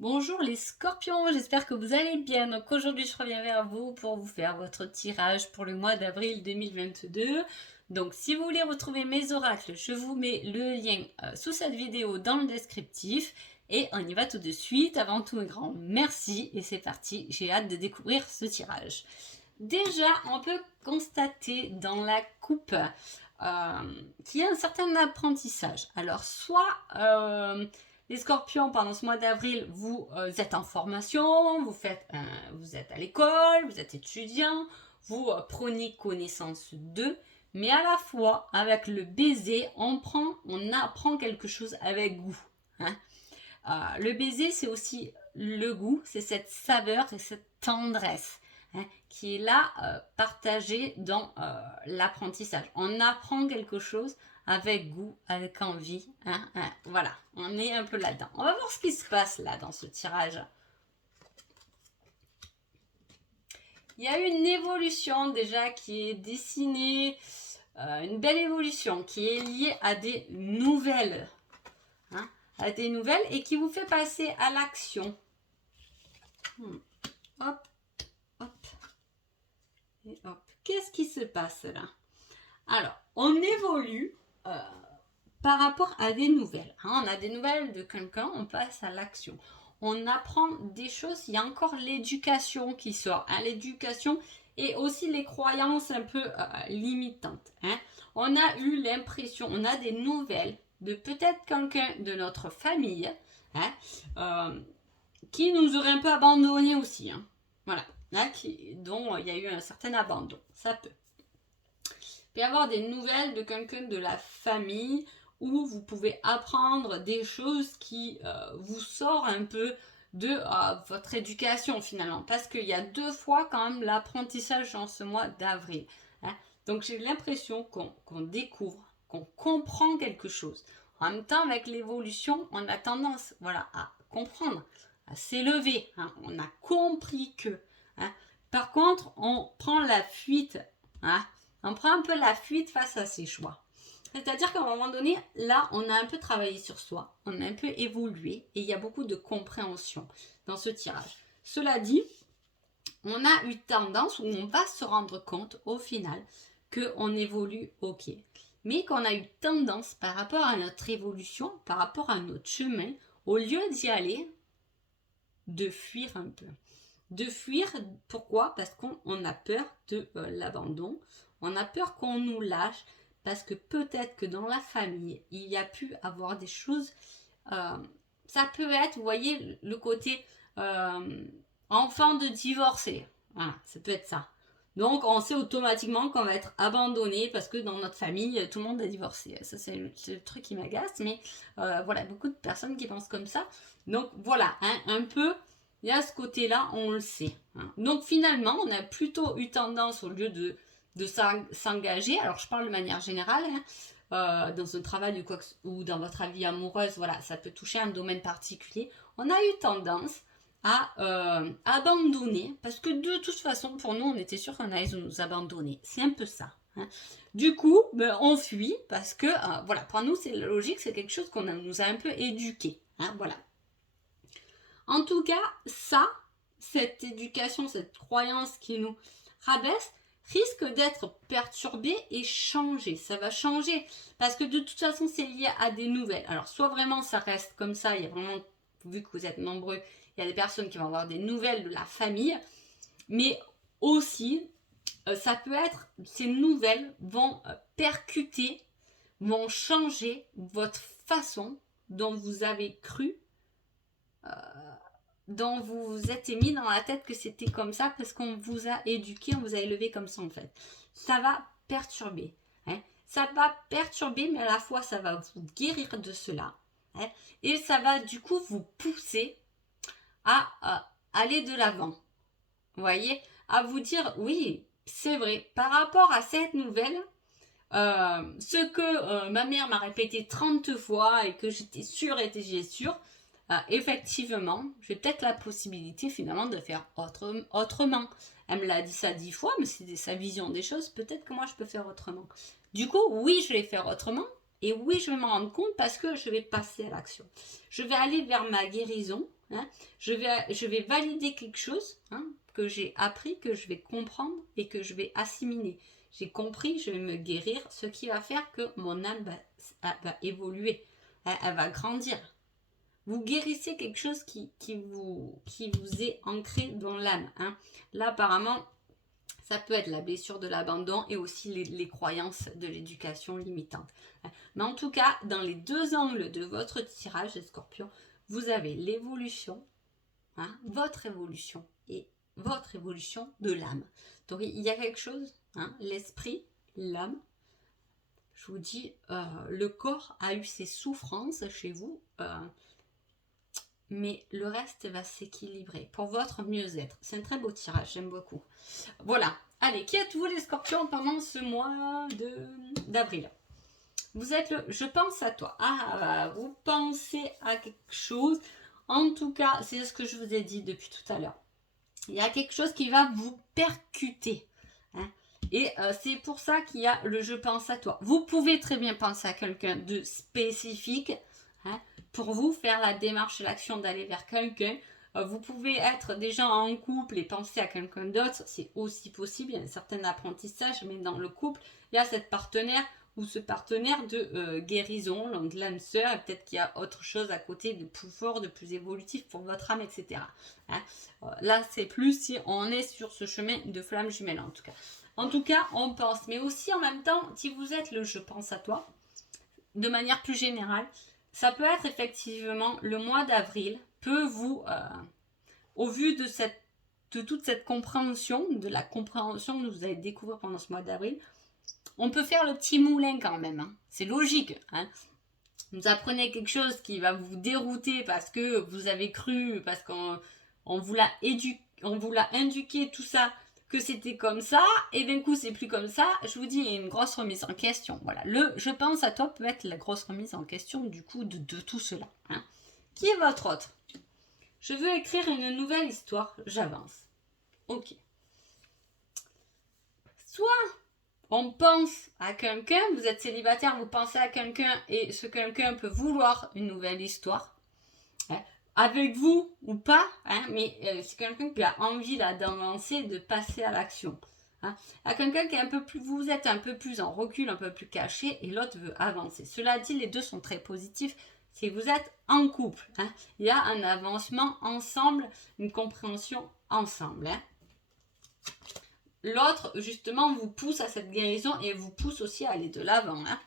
Bonjour les scorpions, j'espère que vous allez bien. Donc aujourd'hui je reviens vers vous pour vous faire votre tirage pour le mois d'avril 2022. Donc si vous voulez retrouver mes oracles, je vous mets le lien sous cette vidéo dans le descriptif. Et on y va tout de suite. Avant tout un grand merci et c'est parti, j'ai hâte de découvrir ce tirage. Déjà on peut constater dans la coupe qu'il y a un certain apprentissage. Alors soit... les scorpions, pendant ce mois d'avril, vous êtes en formation, vous êtes à l'école, vous êtes étudiant, vous prenez connaissance d'eux, mais à la fois, avec le baiser, on apprend quelque chose avec goût. Hein. Le baiser, c'est aussi le goût, c'est cette saveur et cette tendresse qui est là partagée dans l'apprentissage. On apprend quelque chose avec goût, avec envie. Voilà, on est un peu là-dedans. On va voir ce qui se passe là dans ce tirage. Il y a une évolution déjà qui est dessinée, une belle évolution qui est liée à des nouvelles. À des nouvelles et qui vous fait passer à l'action. Hop, hop, et hop. Qu'est-ce qui se passe là? Alors, on évolue par rapport à des nouvelles. On a des nouvelles de quelqu'un, on passe à l'action. On apprend des choses, il y a encore l'éducation qui sort. L'éducation et aussi les croyances un peu limitantes. On a eu l'impression, on a des nouvelles de peut-être quelqu'un de notre famille qui nous aurait un peu abandonné aussi. Voilà, dont il y a eu un certain abandon. Ça peut. Il peut y avoir des nouvelles de quelqu'un de la famille où vous pouvez apprendre des choses qui vous sortent un peu de votre éducation finalement. Parce qu'il y a 2 fois quand même l'apprentissage dans ce mois d'avril. Donc j'ai l'impression qu'on découvre, qu'on comprend quelque chose. En même temps, avec l'évolution, on a tendance à comprendre, à s'élever. On a compris que. Par contre, on prend la fuite. On prend un peu la fuite face à ses choix. C'est-à-dire qu'à un moment donné, là, on a un peu travaillé sur soi, on a un peu évolué et il y a beaucoup de compréhension dans ce tirage. Cela dit, on a eu tendance, ou on va se rendre compte au final, qu'on évolue ok. Mais qu'on a eu tendance par rapport à notre évolution, par rapport à notre chemin, au lieu d'y aller, de fuir un peu. De fuir, pourquoi? Parce qu'on a peur de l'abandon, on a peur qu'on nous lâche, parce que peut-être que dans la famille, il y a pu avoir des choses, ça peut être, vous voyez, le côté enfant de divorcé, voilà, ça peut être ça. Donc on sait automatiquement qu'on va être abandonné parce que dans notre famille, tout le monde a divorcé. Ça c'est le truc qui m'agace, mais voilà, beaucoup de personnes qui pensent comme ça. Donc voilà, un peu... Il y a ce côté-là, on le sait. Donc finalement, on a plutôt eu tendance, au lieu de s'engager, alors je parle de manière générale, dans un travail ou dans votre vie amoureuse, voilà, ça peut toucher un domaine particulier, on a eu tendance à abandonner, parce que de toute façon, pour nous, on était sûr qu'on allait nous abandonner. C'est un peu ça. Du coup, on fuit, parce que, voilà, pour nous, c'est logique, c'est quelque chose qu'on nous a un peu éduqué. Voilà. En tout cas, cette éducation, cette croyance qui nous rabaisse, risque d'être perturbée et changée. Ça va changer parce que de toute façon, c'est lié à des nouvelles. Alors, soit vraiment ça reste comme ça, il y a vraiment, vu que vous êtes nombreux, il y a des personnes qui vont avoir des nouvelles de la famille, mais aussi, ça peut être, ces nouvelles vont percuter, vont changer votre façon dont vous avez cru dont vous vous êtes mis dans la tête que c'était comme ça parce qu'on vous a éduqué, on vous a élevé comme ça en fait. Ça va perturber. Ça va perturber, mais à la fois ça va vous guérir de cela. Et ça va du coup vous pousser à aller de l'avant. Vous voyez? À vous dire, oui, c'est vrai, par rapport à cette nouvelle, ce que ma mère m'a répété 30 fois et que j'étais sûre effectivement, j'ai peut-être la possibilité finalement de faire autrement. Elle me l'a dit ça 10 fois, mais c'est sa vision des choses. Peut-être que moi, je peux faire autrement. Du coup, oui, je vais faire autrement. Et oui, je vais m'en rendre compte parce que je vais passer à l'action. Je vais aller vers ma guérison. hein. Je vais valider quelque chose, hein, que j'ai appris, que je vais comprendre et que je vais assimiler. J'ai compris, je vais me guérir, ce qui va faire que mon âme va évoluer, elle va grandir. Vous guérissez quelque chose qui vous est ancré dans l'âme. Hein. Là, apparemment, ça peut être la blessure de l'abandon et aussi les croyances de l'éducation limitante. Mais en tout cas, dans les deux angles de votre tirage, les scorpions, vous avez l'évolution, hein, votre évolution et votre évolution de l'âme. Donc, il y a quelque chose, hein, l'esprit, l'âme. Je vous dis, le corps a eu ses souffrances chez vous, mais le reste va s'équilibrer pour votre mieux-être. C'est un très beau tirage, j'aime beaucoup. Voilà. Allez, qui êtes-vous les scorpions pendant ce mois d'avril? Vous êtes le je pense à toi. Ah, vous pensez à quelque chose. En tout cas, c'est ce que je vous ai dit depuis tout à l'heure. Il y a quelque chose qui va vous percuter. Hein. Et c'est pour ça qu'il y a le je pense à toi. Vous pouvez très bien penser à quelqu'un de spécifique, hein, pour vous faire la démarche et l'action d'aller vers quelqu'un. Vous pouvez être déjà en couple et penser à quelqu'un d'autre, c'est aussi possible, il y a un certain apprentissage, mais dans le couple, il y a cette partenaire ou ce partenaire de guérison, donc l'âme sœur, et peut-être qu'il y a autre chose à côté de plus fort, de plus évolutif pour votre âme, etc. Hein. Là, c'est plus si on est sur ce chemin de flamme jumelle, en tout cas. En tout cas, on pense, mais aussi en même temps, si vous êtes le je pense à toi, de manière plus générale, ça peut être effectivement le mois d'avril peut vous, au vu de toute cette compréhension, de la compréhension que vous allez découvrir pendant ce mois d'avril, on peut faire le petit moulin quand même. Hein. C'est logique. Hein. Vous apprenez quelque chose qui va vous dérouter parce que vous avez cru, parce qu'on vous l'a indiqué tout ça, que c'était comme ça, et d'un coup c'est plus comme ça. Je vous dis, il y a une grosse remise en question. Voilà, le je pense à toi peut être la grosse remise en question du coup de tout cela. Hein. Qui est votre autre? Je veux écrire une nouvelle histoire, j'avance. Ok. Soit on pense à quelqu'un, vous êtes célibataire, vous pensez à quelqu'un et ce quelqu'un peut vouloir une nouvelle histoire, hein, avec vous ou pas, hein, mais c'est quelqu'un qui a envie là d'avancer, de passer à l'action. Hein. À quelqu'un qui est un peu plus, vous êtes un peu plus en recul, un peu plus caché et l'autre veut avancer. Cela dit, les deux sont très positifs. Si vous êtes en couple, hein, il y a un avancement ensemble, une compréhension ensemble. Hein. L'autre, justement, vous pousse à cette guérison et vous pousse aussi à aller de l'avant. Hein.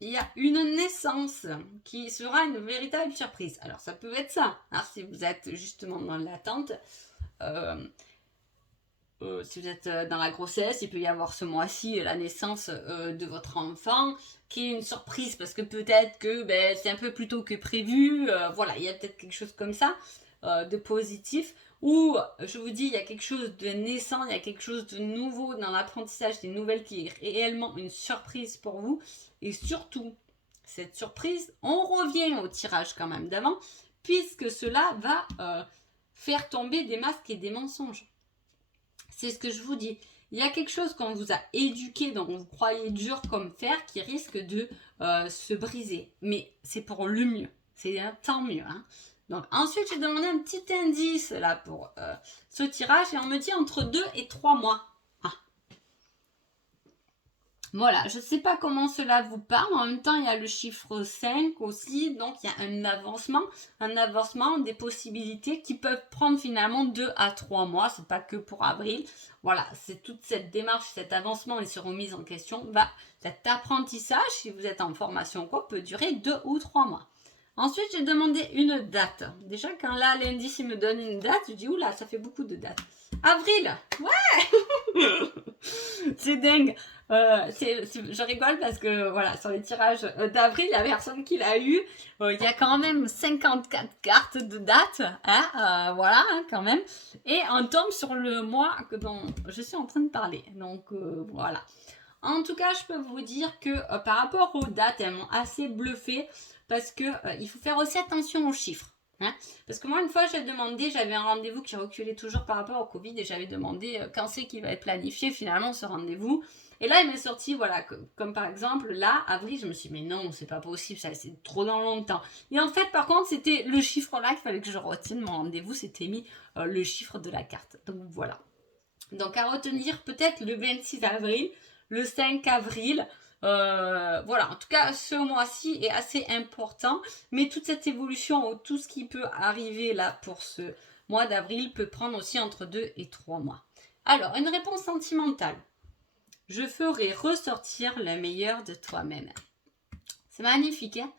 Il y a une naissance qui sera une véritable surprise. Alors, ça peut être ça, hein, si vous êtes justement dans l'attente. Si vous êtes dans la grossesse, il peut y avoir ce mois-ci la naissance de votre enfant, qui est une surprise parce que peut-être que c'est un peu plus tôt que prévu. Voilà, il y a peut-être quelque chose comme ça de positif. Ou, je vous dis, il y a quelque chose de naissant, il y a quelque chose de nouveau dans l'apprentissage des nouvelles qui est réellement une surprise pour vous. Et surtout, cette surprise, on revient au tirage quand même d'avant, puisque cela va faire tomber des masques et des mensonges. C'est ce que je vous dis. Il y a quelque chose qu'on vous a éduqué, dont vous croyez dur comme fer, qui risque de se briser. Mais c'est pour le mieux. C'est tant mieux. Hein. Donc ensuite, j'ai demandé un petit indice là pour ce tirage et on me dit entre 2 et 3 mois. Ah. Voilà, je ne sais pas comment cela vous parle. En même temps, il y a le chiffre 5 aussi. Donc, il y a un avancement des possibilités qui peuvent prendre finalement 2 à 3 mois. Ce n'est pas que pour avril. Voilà, c'est toute cette démarche, cet avancement et cette remise en question. Cet apprentissage, si vous êtes en formation quoi, peut durer 2 ou 3 mois. Ensuite, j'ai demandé une date. Déjà, quand là, l'indice, il me donne une date, je dis, oula, ça fait beaucoup de dates. Avril, ouais. C'est dingue. Je rigole parce que voilà, sur les tirages d'avril, la personne qui l'a eu, il y a quand même 54 cartes de date, hein, voilà, hein, quand même. Et on tombe sur le mois dont je suis en train de parler. Donc voilà. En tout cas, je peux vous dire que par rapport aux dates, elles m'ont assez bluffé parce que il faut faire aussi attention aux chiffres. Hein, parce que moi, une fois, j'avais un rendez-vous qui reculait toujours par rapport au Covid et j'avais demandé quand c'est qu'il va être planifié finalement ce rendez-vous. Et là, il m'est sorti, voilà, comme par exemple, là, avril, je me suis dit, mais non, c'est pas possible, ça, c'est trop dans longtemps. Et en fait, par contre, c'était le chiffre là qu'il fallait que je retienne mon rendez-vous, c'était mis le chiffre de la carte. Donc voilà. Donc à retenir peut-être le 26 avril, le 5 avril. Voilà, en tout cas, ce mois-ci est assez important. Mais toute cette évolution, tout ce qui peut arriver là pour ce mois d'avril peut prendre aussi entre 2 et 3 mois. Alors, une réponse sentimentale. Je ferai ressortir le meilleur de toi-même. C'est magnifique, hein.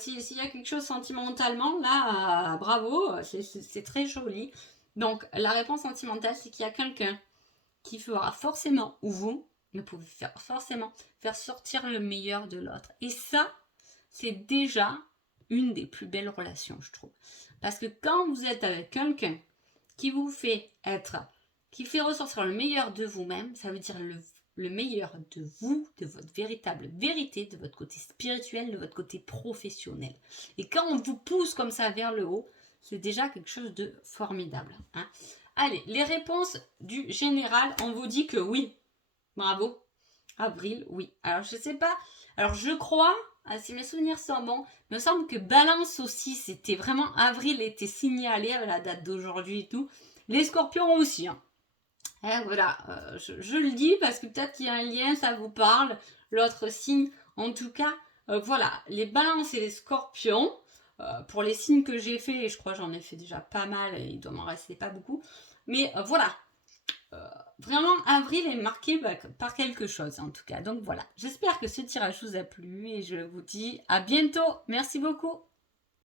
S'il y a quelque chose sentimentalement, là, bravo, c'est très joli. Donc, la réponse sentimentale, c'est qu'il y a quelqu'un qui fera forcément, ou vous, ne pouvez forcément faire sortir le meilleur de l'autre. Et ça, c'est déjà une des plus belles relations, je trouve. Parce que quand vous êtes avec quelqu'un qui vous fait qui fait ressortir le meilleur de vous-même, ça veut dire le meilleur de vous, de votre véritable vérité, de votre côté spirituel, de votre côté professionnel. Et quand on vous pousse comme ça vers le haut, c'est déjà quelque chose de formidable. Hein. Allez, les réponses du général, on vous dit que oui. Bravo. Avril, oui. Alors, je sais pas. Alors, je crois, si mes souvenirs sont bons, il me semble que Balance aussi, c'était vraiment avril, était signalé à la date d'aujourd'hui et tout. Les scorpions aussi. Hein. Et voilà, je le dis parce que peut-être qu'il y a un lien, ça vous parle. L'autre signe, en tout cas, voilà, les balances et les scorpions, pour les signes que j'ai fait, et je crois que j'en ai fait déjà pas mal, et il doit m'en rester pas beaucoup. Mais voilà, vraiment, avril est marqué par quelque chose en tout cas. Donc voilà, j'espère que ce tirage vous a plu et je vous dis à bientôt. Merci beaucoup.